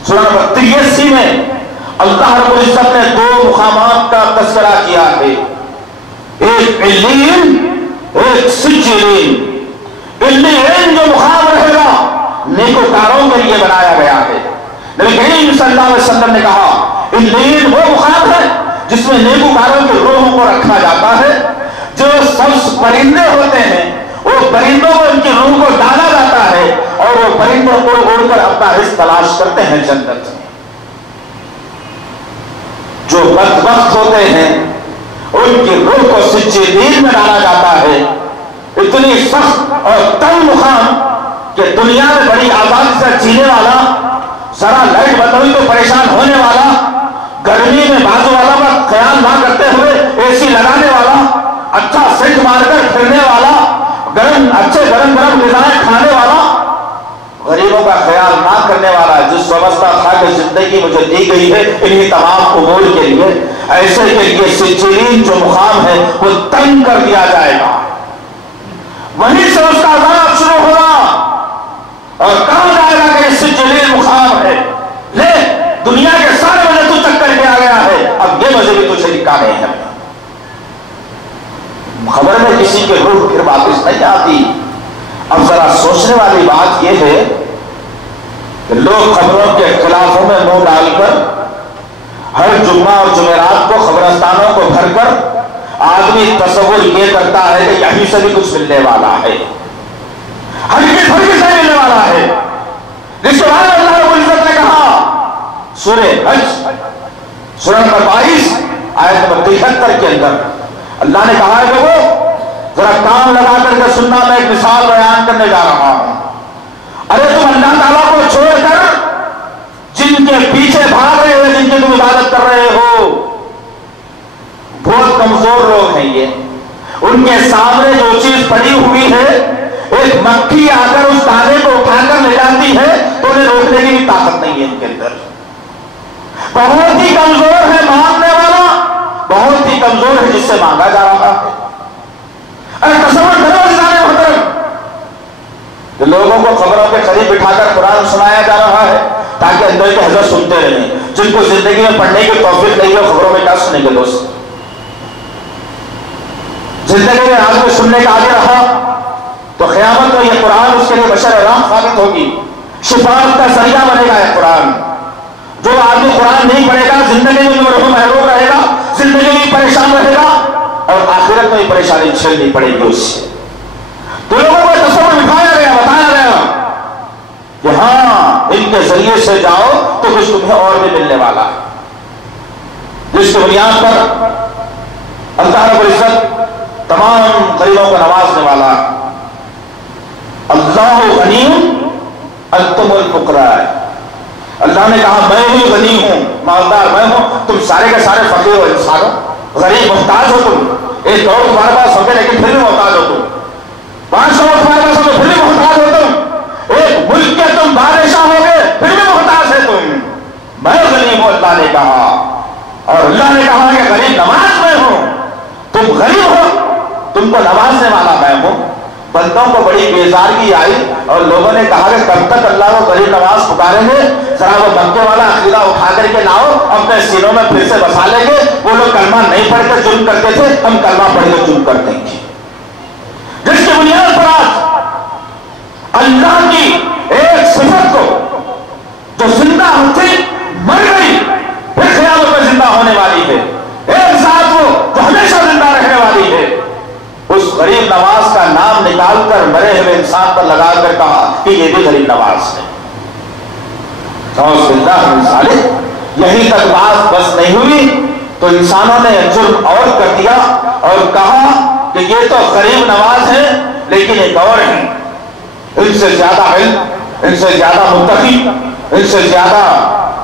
سورہ نمبر 83 میں اللہ رب العزت نے دو مقامات کا تذکرہ کیا ہے, ایک علین ایک سجلین. علین جو مقام رہے گا نیکوکاروں کے لیے بنایا گیا ہے. نبی کریم صلی اللہ علیہ وسلم نے کہا علین وہ مقام ہے جس میں نیکوکاروں کی روحوں کو رکھا جاتا ہے. جو سبز پرندے ہوتے ہیں وہ پرندوں کو ان کی روح کو ڈالا جاتا ہے اور وہ پرندے اڑ اڑ کر اپنا رزق تلاش کرتے ہیں جنت میں. جو بدبخت ہوتے ہیں ان کی روح کو سجلین میں ڈالا جاتا ہے. اتنی سخت اور تنگ مقام کہ دنیا میں بڑی آزادی سے جینے والا, ذرا لائٹ بند ہوئی تو پریشان ہونے والا, گرمی میں بازو والا کا خیال نہ کرتے ہوئے اے سی لگانے والا, اچھا سینٹ مار کر پھرنے والا, اچھے گرم گرم غذائیں کھانے والا, غریبوں کا خیال نہ کرنے والا, جس سمجھتا تھا کہ زندگی مجھے دی گئی ہے انہی تمام امور کے لیے, ایسے کے لیے سجلین جو مقام ہے وہ تنگ کر دیا جائے گا. وہیں سے اس کا عذاب شروع ہوگا اور کہا جائے گا کہ یہ سجلین مقام ہے, لے دنیا کے سارے مزے تو چکر کے آ گیا ہے, اب یہ مزے بھی تجھے نکالے ہیں. خبر ہے کسی کے روح پھر واپس نہیں آتی. اب ذرا سوچنے والی بات یہ ہے کہ لوگ خبروں کے خلافوں میں منہ ڈال کر ہر جمعہ اور جمعرات کو قبرستانوں کو بھر کر آدمی تصور یہ کرتا ہے کہ یہیں سے بھی کچھ ملنے والا ہے, ہلکی پھلکی سے ملنے والا ہے. جس کے بعد اللہ رب العزت نے کہا سورہ حج سورہ نمبر 22 آیت نمبر 73 کے اندر اللہ نے کہا ہے کہ وہ ذرا کام لگا کر کے سننا, میں ایک مثال بیان کرنے جا رہا ہوں. ارے تم اللہ تعالیٰ کو چھوڑ کر جن کے پیچھے بھاگ رہے ہو, جن کی تم عبادت کر رہے ہو, بہت کمزور لوگ ہیں یہ. ان کے سامنے جو چیز پڑی ہوئی ہے, ایک مکھی آ کر اس دانے کو اٹھا کر لے جاتی ہے تو انہیں روکنے کی بھی طاقت نہیں ہے ان کے اندر. بہت ہی کمزور ہے مانگنے والا, بہت ہی کمزور ہے جس سے مانگا جا رہا ہے. اگر تصور کرو جانے محترم کہ لوگوں کو خبروں کے قریب بٹھا کر قرآن سنایا جا رہا ہے تاکہ اندر کے حضرت سنتے رہیں, جن کو زندگی میں پڑھنے کی توفیق نہیں ہے خبروں میں کیا سنیں گے دوست. زندگی میں آدمی سننے کا آگے رہا تو قیامت میں یہ قرآن اس کے لیے بشر رحم ثابت ہوگی, شفاعت کا ذریعہ بنے گا یہ قرآن. جو آدمی قرآن نہیں پڑھے گا زندگی میں مرحوم محروم رہے گا, زندگی میں پریشان رہے گا اور آخرت میں پریشانی جھیلنی پڑے گی اس سے. تو لوگوں کو تصور بٹھایا گیا, بتایا گیا کہ ہاں ان کے ذریعے سے جاؤ تو کچھ تمہیں اور بھی ملنے والا ہے. جس کی بنیاد پر اللہ رب العزت تمام غریبوں کو نوازنے والا. اللہ غنی انتم الفقراء, اللہ نے کہا میں ہی غنی ہوں, مالدار میں ہوں, تم سارے کے سارے فقیر ہو انسان ہو, غریب محتاج ہو. تم ایک کروڑ تمہارے پاس ہوگے لیکن پھر بھی محتاج ہو. تم 500 تمہارے پاس ہوگے پھر بھی محتاج ہو. تم ایک ملک کے تم بادشاہ ہوگے پھر بھی محتاج ہے تم. میں غنی ہوں اللہ نے کہا, اور اللہ نے کہا کہ غریب نواز میں ہوں. تم غریب ہو, تم کو نوازنے والا میں ہوں. بندوں کو بڑی بیزارگی آئی اور لوگوں نے کہا کہ کب تک اللہ کو غریب نواز پکاریں گے, ذرا وہ مکے والا عقیدہ اٹھا کر کے لاؤ, اپنے سینوں میں پھر سے بسا لیں گے. وہ لوگ کلمہ نہیں پڑھ کر جرم کرتے تھے, ہم کلمہ پڑھ کے جرم کر دیں گے. جس کی بنیاد پر آج اللہ کی ایک صفت کو جو زندہ ہوتی مر گئی پھر قیامت میں زندہ ہونے والی ہے, ایک ذات وہ جو ہمیشہ زندہ رہنے والی ہے, اس غریب نواز کا نام نکال کر مرے ہوئے انسان پر لگا کر کہا کہ یہ بھی غریب نواز ہے. یہی تک بات بس نہیں ہوئی تو انسانوں نے جرم اور کر دیا اور کہا کہ یہ تو غریب نواز ہے لیکن ایک اور ہیں, ان سے زیادہ علم، ان سے زیادہ متقی، ان سے زیادہ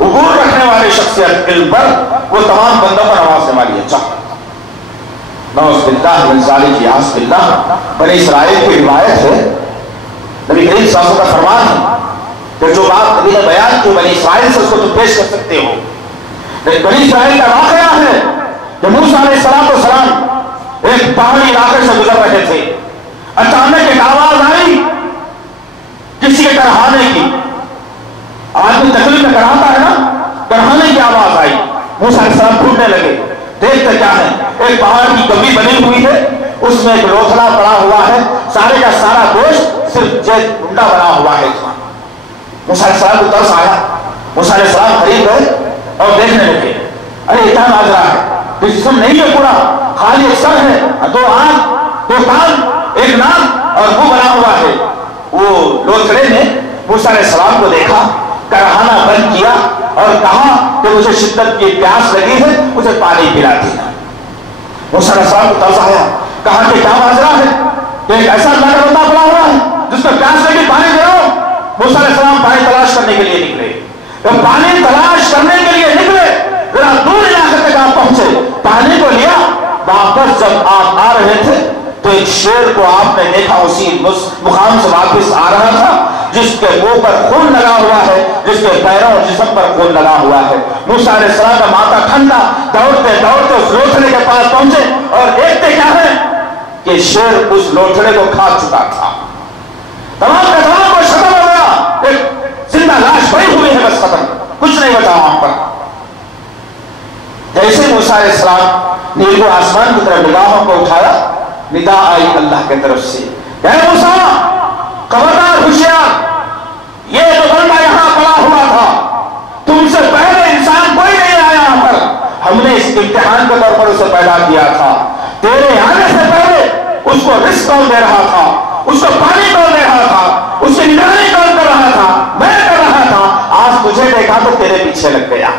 عبور رکھنے والے شخصیت علم پر وہ تمام بندوں کو نوازنے والی ہے. نعوذ باللہ من ذالک یعوذ باللہ. بنی اسرائیل کی روایت ہے، نبی کریم صلی اللہ علیہ وسلم کا فرمان ہے کہ جو بات نبی نے بیان کی بنی اسرائیل سے اس کو تم پیش کر سکتے ہو. بنی اسرائیل کا واقعہ ہے کہ موسیٰ علیہ السلام ایک پہاڑی علاقے سے گزر رہے تھے. اچانک ایک آواز آئی کسی کے کرہانے کی. آدمی تکلیف میں کراتا ہے نا، کرہانے کی آواز آئی. موسیٰ علیہ السلام ڈھونڈنے لگے، دیکھتے کیا ہے، ایک پہاڑ کی گبی بنی ہوئی ہے، اس میں ایک لوتھڑا پڑا ہوا ہے، سارے کا سارا گوشت صرف ڈنڈا بنا ہوا ہے. موسیٰ علیہ السلام کو ترس آیا. موسیٰ علیہ السلام قریب گئے اور دیکھنے لگے، ارے کیا ماجرا ہے، جسم نہیں ہے پورا، خالی ایک سر ہے، 2 آنکھ 2 کان 1 ناک اور منہ بنا ہوا ہے. وہ لوتھڑے نے موسیٰ علیہ السلام کو دیکھا، کرہانا بند کیا اور کہا کہ مجھے شدت کی پیاس لگی ہے، مجھے پانی پلا دینا. موسیٰ علیہ السلام کو ترس آیا، کہا کہ کیا ماجرا ہے کہ ایک ایسا اللہ کا بندہ پڑا ہوا ہے جس کو پیاس لگی، پانی دلاؤ. موسیٰ علیہ السلام پانی تلاش کرنے کے لیے نکلے. جب پانی تلاش کرنے کے لیے نکلے، ذرا دور علاقے تک آپ پہنچے، پانی کو لیا. واپس جب آپ آ رہے تھے تو ایک شیر کو آپ نے دیکھا اسی مقام سے واپس آ رہا تھا، جس کے منہ پر خون لگا ہوا ہے، جس کے پیروں اور جسم پر خون لگا ہوا ہے. موسیٰ علیہ السلام کا ماتھا ٹھنڈا، دوڑتے دوڑتے اس لوتھڑے کے پاس پہنچے اور دیکھتے کیا ہے کہ شیر اس لوتھڑے کو کھا چکا تھا. تمام کا تمام کو ختم ہو گیا، ایک زندہ لاش پڑی ہوئی ہے، بس ختم، کچھ نہیں بچا وہاں پر. جیسے موسیٰ علیہ السلام نیل کو آسمان کی طرف نگاہوں کو اٹھایا، ندا آئی اللہ کی طرف سے، اے موسیٰ خبردار ہوشیار، یہ جو بندہ یہاں پڑا ہوا تھا تم سے پہلے انسان کوئی نہیں آیا یہاں پر، ہم نے اس امتحان کے طور پر اسے پیدا کیا تھا. تیرے آنے سے پہلے اس کو رزق کون دے رہا تھا، اس کو پانی کون دے رہا تھا، اس کی نگرانی کون کر رہا تھا، میں کر رہا تھا. آج تجھے دیکھا تو تیرے پیچھے لگ گیا.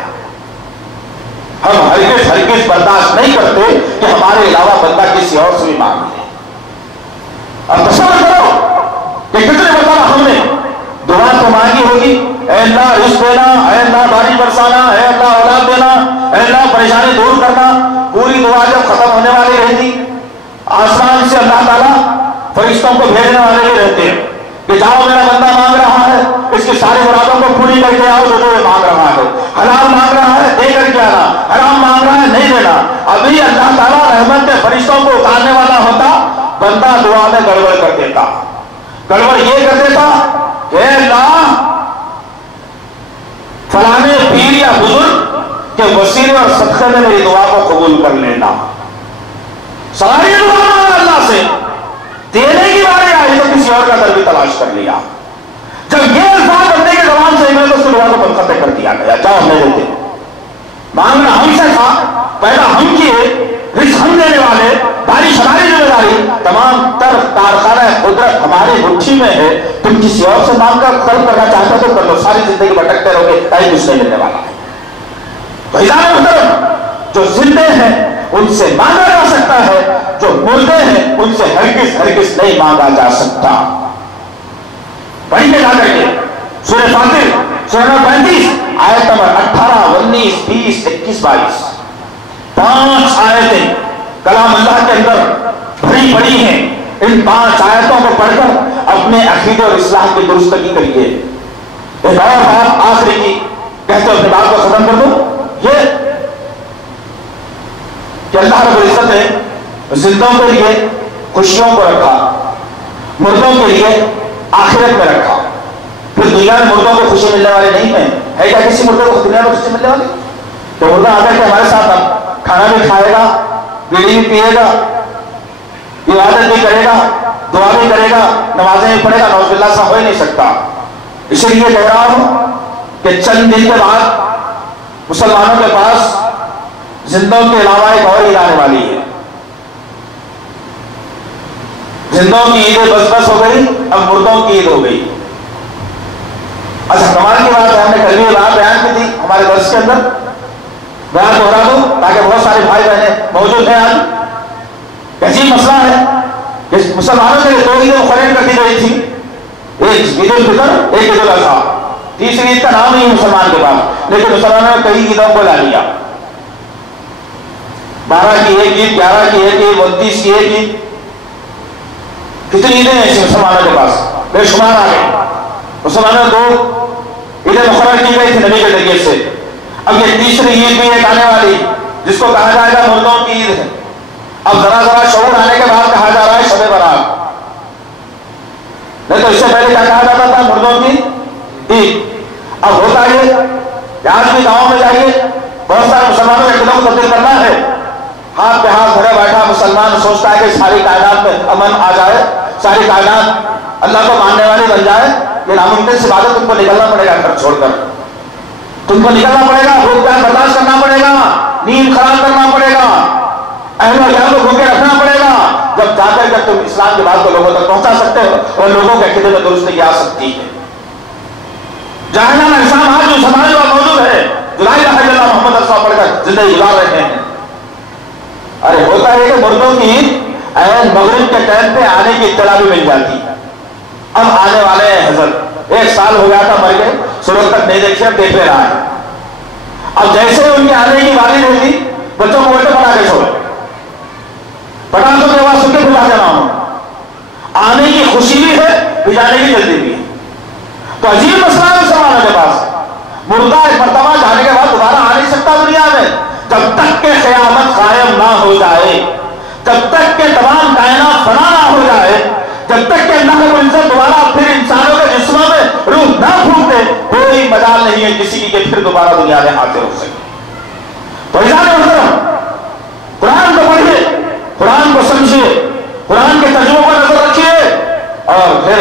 ہم ہرگز برداشت نہیں کرتے کہ ہمارے علاوہ بندہ کسی اور سے بھی مانگ لے. اب تصور کرو کہ کتنے مرتبہ ہم نے دعا تو مانگی ہوگی، اے اللہ رزق دینا، اے اللہ بارش برسانا، اے اللہ اولاد دینا، اے اللہ پریشانی دور کرنا. پوری دعا جب ختم ہونے والی رہتی، آسمان سے اللہ تعالیٰ فرشتوں کو بھیجنے والے بھی رہتے ہیں کہ جاؤ میرا بندہ مانگ رہا ہے، اس کی ساری مرادوں کو پوری کر کے آؤ جو یہ مانگ رہا ہے. حلال مانگ رہا ہے، دے کر کے آنا، حرام مانگ رہا ہے، نہیں دینا. ابھی اللہ تعالیٰ رحمت کے فرشتوں کو اتارنے والا ہوتا، بندہ دعا میں گڑبڑ کر دیتا. گڑبڑ یہ کر دیتا کہ اللہ فلانے پیر یا بزرگ کے وسیلے اور صدقے میں میری دعا کو قبول کر لینا. ساری دعا مانگا اللہ سے، دینے کی باری آئی تو کسی اور کا در بھی تلاش کر لیا. جب یہ الفاظ بندے کے زبان سے نکلے تو اس کی دعا کو منقطع کر دیا گیا، جاؤ ہمیں دیتے. مانگنا ہم سے تھا، پیدا ہم کیے، رزق ہم دینے والے، بارش ہماری ذمہ داری، تمام تر کارخانہ قدرت ہماری مٹھی میں ہے. تم کسی اور سے مانگ کر طلب کرنا چاہتے تو کر لو، ساری زندگی بھٹکتے رہو گے، کہیں کچھ نہیں ملنے والا ہے. تو عزیزان محترم، جو زندے ہیں ان سے مانگا جا سکتا ہے، جو مردے ہیں ان سے ہرگز نہیں مانگا جا سکتا. پڑھیں گے جا کر کے سورہ فاطر سورہ نمبر 35 آیت نمبر 18 19 20 21 22 5 آیتیں کلام اللہ کے اندر بھری پڑی ہیں. ان 5 آیتوں کو پڑھ کر اپنے عقیدے اور اصلاح کی درستگی کریے. ایک اور بات آخری کی کہتے اپنے بات کو ختم کر دو، یہ کہ اللہ رب العزت نے زندوں کے لیے خوشیوں کو رکھا، مردوں کے لیے آخرت میں رکھا. پھر دنیا میں مردوں کو خوشی ملنے والی نہیں ہے کیا کسی مردے کو دنیا میں خوشی ملنے والی؟ تو مردہ آ کر کے ہمارے ساتھ اب کھانا بھی کھائے گا، بیڑی بھی پیے گا، عبادت بھی کرے گا، دعا بھی کرے گا، نمازیں بھی پڑھے گا، نعوذ باللہ ایسا ہو ہی نہیں سکتا. اس لیے کہہ رہا ہوں کہ چند دن کے بعد مسلمانوں کے پاس زندوں کے علاوہ ایک اور عید آنے والی ہے. زندوں کی عید بس بس ہو گئی، اب مردوں کی عید ہو گئی. اچھا کمال کی بات ہے، ہم نے کل بھی بات بیان کی تھی ہمارے درس کے اندر، بیان دوہرا دوں تاکہ بہت سارے بھائی بہنیں موجود ہیں. آج عجیب مسئلہ ہے کہ مسلمانوں کے لیے 2 عیدیں مقرر کر دی گئی تھی. عید الفطر، ایک عید الاضحیٰ، تیسری عید کا نام نہیں مسلمان کے پاس، لیکن مسلمانوں نے کئی عیدوں کو لا لیا، 12 کی ایک عید، 11 کی ایک عید، 29 کی ایک عید، کتنی عیدیں ہیں ایسی مسلمانوں کے پاس، بے شمار آ گئے۔ مسلمانوں نے 2 عیدیں مقرر کی گئی تھی نبی کے ذریعے سے، اب یہ تیسری عید بھی ایک آنے والی جس کو کہا جائے گا مردوں کی عید ہے۔ اب ذرا شعور آنے کے بعد کہا جا رہا ہے شب برات، نہیں تو اس سے پہلے کیا کہا جاتا تھا؟ مردوں کی عید۔ اب ہوتا یہ کہ آج بھی گاؤں میں جائیے، بہت سارے مسلمانوں کے دلوں کو تبدیل کرنا ہے، ہاتھ پہ ہاتھ دھرے بیٹھا مسلمان سوچتا ہے کہ ساری کائنات میں امن آ جائے، ساری کائنات اللہ کو ماننے والی بن جائے۔ یہ ناممکن سی بات ہے، تم کو نکلنا پڑے گا گھر چھوڑ کر، تم کو نکلنا پڑے گا، بھوک پیاس برداشت کرنا پڑے گا، نیند خراب کرنا پڑے گا، اہل و عیال کو بھوکے رکھنا پڑے گا، جب جا کر جب تم اسلام کی بات کو لوگوں تک پہنچا سکتے ہو اور لوگوں کے عقیدے میں درستی آ سکتی ہے۔ جاہلانہ انسان آج جو سماج میں موجود ہے، جو لا الہ الا اللہ محمد رسول اللہ پڑھ کر زندگی گزار رہے ہیں، ارے ہوتا ہے کہ مردوں کی عین مغرب کے ٹائم پہ آنے کی اطلاع بھی مل جاتی، اب آنے والے ہیں حضرت، 1 سال ہو گیا تھا مر گئے، صبح تک نہیں دیکھے، اب دیکھ لے رہا ہے۔ اب جیسے ان کے آنے کی باری ہوئی تھی، بچوں کو بیٹے پڑھا کے چھوڑے، پٹاخوں کی آواز سن کے بھلا جانا ہوں، آنے کی خوشی بھی ہے، بھجانے کی جلدی بھی ہے۔ تو عجیب مسئلہ ہے مسلمانوں کے پاس، مردہ ایک مرتبہ جانے کے بعد دوبارہ آ نہیں سکتا دنیا میں، جب تک کہ قیامت قائم نہ ہو جائے، جب تک کہ تمام کائنات فنا نہ ہو جائے، جب تک کہ اللہ رب العزت دوبارہ پھر انسانوں کے جسموں میں روح نہ پھونک دے، کوئی مجال نہیں ہے کسی کی کہ پھر دوبارہ دنیا میں حاضر ہو سکے۔ تو قرآن کو پڑھیے، قرآن کو سمجھیے، قرآن کے ترجموں پر نظر رکھیے، اور پھر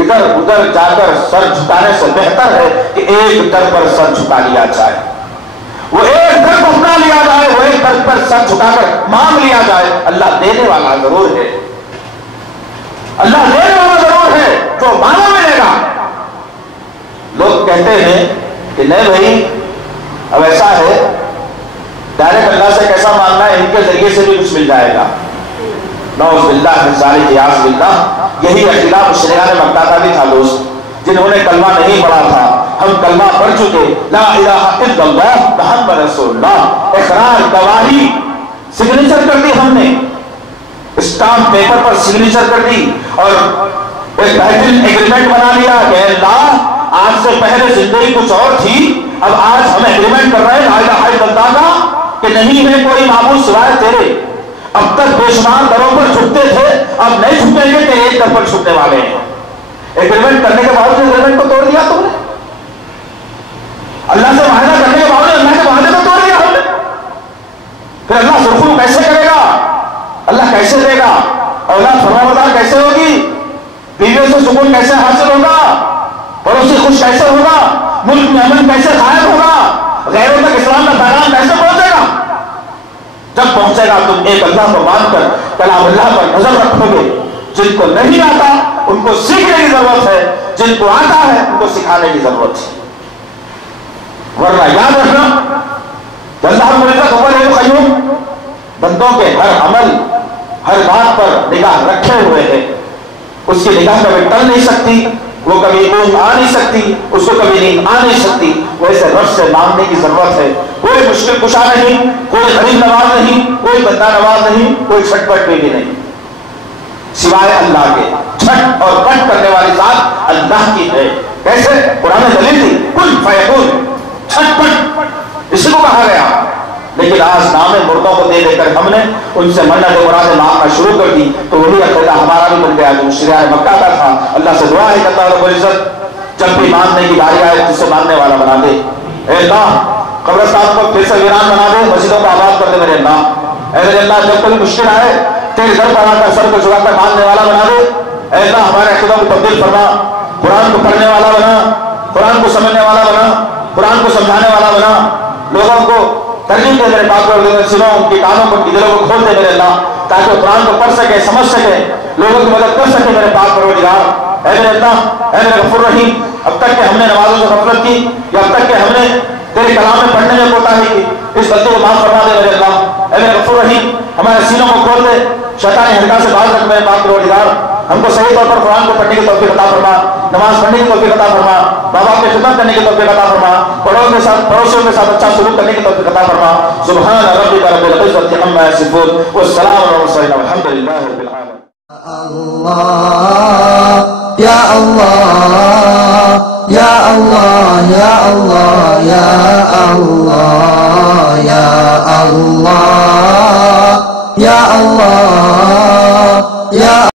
ادھر ادھر جا کر سر جھکانے سے بہتر ہے کہ ایک در پر سر جھکا لیا جائے، وہ ایک در کو اپنا لیا جائے، وہ ایک در پر سر جھکا کر مانگ لیا جائے۔ اللہ دینے والا ضرور ہے، اللہ دینے والا ضرور ہے، جو مانگا ملے گا۔ لوگ کہتے ہیں کہ نہیں بھائی اب ایسا ہے، ڈائریکٹ اللہ سے کیسا مانگنا ہے، ان کے ذریعے سے بھی کچھ مل جائے گا۔ نعوذ باللہ من ذالک، یعوذ باللہ۔ یہی عقیدہ مشرکان مکہ کا بھی تھا دوست، جنہوں نے کلمہ نہیں پڑھا تھا۔ ہم کلمہ پڑھ چکے، لا الہ الا اللہ محمد رسول اللہ، اقرار گواہی سگنیچر کر دی، ہم نے اسٹامپ پیپر پر سگنیچر کر دی اور ایک بہترین ایگریمنٹ بنا لیا کہ اللہ آج سے پہلے زندگی کچھ اور تھی، اب آج ہم ایگریمنٹ کر رہے ہیں لا الہ الا اللہ کا کہ نہیں ہے کوئی معبود سوائے تیرے۔ اب تک بے شمار دروں پر جھکتے تھے، اب نہیں جھکیں گے کہ ایک در پر جھکنے والے ہیں۔ ایگریمنٹ کرنے کے باوجود ایگریمنٹ کو توڑ دیا تم نے، اللہ سے معاہدہ کرنے کے باوجود اللہ کے معاہدے کو توڑ دیا ہم نے۔ پھر اللہ سرخرو کیسے کرے گا، اللہ کیسے دے گا، اولاد فرمانبردار کیسے ہوگی، بیویوں سے سکون کیسے حاصل ہوگا، پڑوسی خوش کیسے ہوگا، ملک میں امن کیسے قائم ہوگا، غیروں تک اسلام کا پیغام کیسے پہنچے گا؟ جب پہنچے گا تم ایک اللہ کو مان کر کلام اللہ پر نظر رکھو گے۔ جن کو نہیں آتا ان کو سیکھنے کی ضرورت ہے، جن کو آتا ہے ان کو سکھانے کی ضرورت ہے۔ ورنہ یاد رکھنا اللہ رب العزت هو الحي القيوم، بندوں کے ہر عمل ہر بات پر نگاہ رکھے ہوئے ہے، اس کی نگاہ کبھی ٹل نہیں سکتی، وہ کبھی اونگ آ نہیں سکتی، اس کو کبھی نیند آ نہیں سکتی۔ ویسے رب سے مانگنے کی ضرورت ہے، کوئی مشکل کشا نہیں، کوئی غریب نواز نہیں، کوئی بندہ نواز نہیں، کوئی چھٹ پٹ بھی نہیں، سوائے اللہ کے۔ چھٹ اور پٹ کرنے والی ذات اللہ کی ہے۔ کیسے؟ قرآن دلیل تھی، کن فیکون، چھٹ پٹ اسی کو کہا گیا۔ لیکن آج نام مردوں کو دے دے کر ہم نے ان سے منت مراد مانگنا شروع کر دی، تو وہی عقیدہ ہمارا بھی بن گیا جو مشرکان مکہ کا تھا۔ اللہ سے دعا ہے کہ اللہ رب العزت جب بھی مانگنے کی باری آئے جسے ماننے والا بنا دے۔ اے اللہ قبرستان کو پھر سے ویران بنا دے، مسجدوں کو آباد کر دے میرے اللہ۔ اے اللہ جب کوئی مشکل آئے تیرے در پر آ کر سر کو جھکا کر ماننے والا بنا دے۔ اے اللہ ہمارے عقیدوں کو تبدیل فرما، قرآن کو پڑھنے والا بنا، قرآن کو سمجھنے والا بنا، قرآن کو سمجھانے والا بنا، لوگوں کو ترجیح دے میرے پاک اور سنو ان کی کانوں کو دلوں کو کھول دے میرے اللہ، تاکہ وہ قرآن کو پڑھ سکے، سمجھ سکے، لوگوں کی مدد کر سکے میرے پاک پروردگار۔ اے میرے اللہ، اے میرے غفور رحیم، اب تک کہ ہم نے نمازوں سے غفلت کی یا اب تک کہ ہم نے تیرے کلام میں پڑھنے میں کوتاہی کی، اس غلطی کو معاف فرما دے میرے اللہ۔ اے میرے غفور رحیم، ہمارے سینوں کو کھول دے، شیطانی حرکات سے باز رکھ میرے پاک پروردگار۔ ہم کو صحیح طور پر قرآن کو پڑھنے کی توفیق عطا فرما، نماز پڑھنے کی توفیق عطا فرما، ماں باپ کی خدمت کرنے کی توفیق عطا فرما، پڑوسیوں کے ساتھ اچھا سلوک کرنے کی توفیق عطا فرما۔ سبحان ربک رب العزۃ عما یصفون والسلام علی المرسلین والحمد للہ رب العالمین۔ Allah, Ya Allah, Ya Allah, Ya Allah, Ya Allah, Ya Allah, Ya Allah.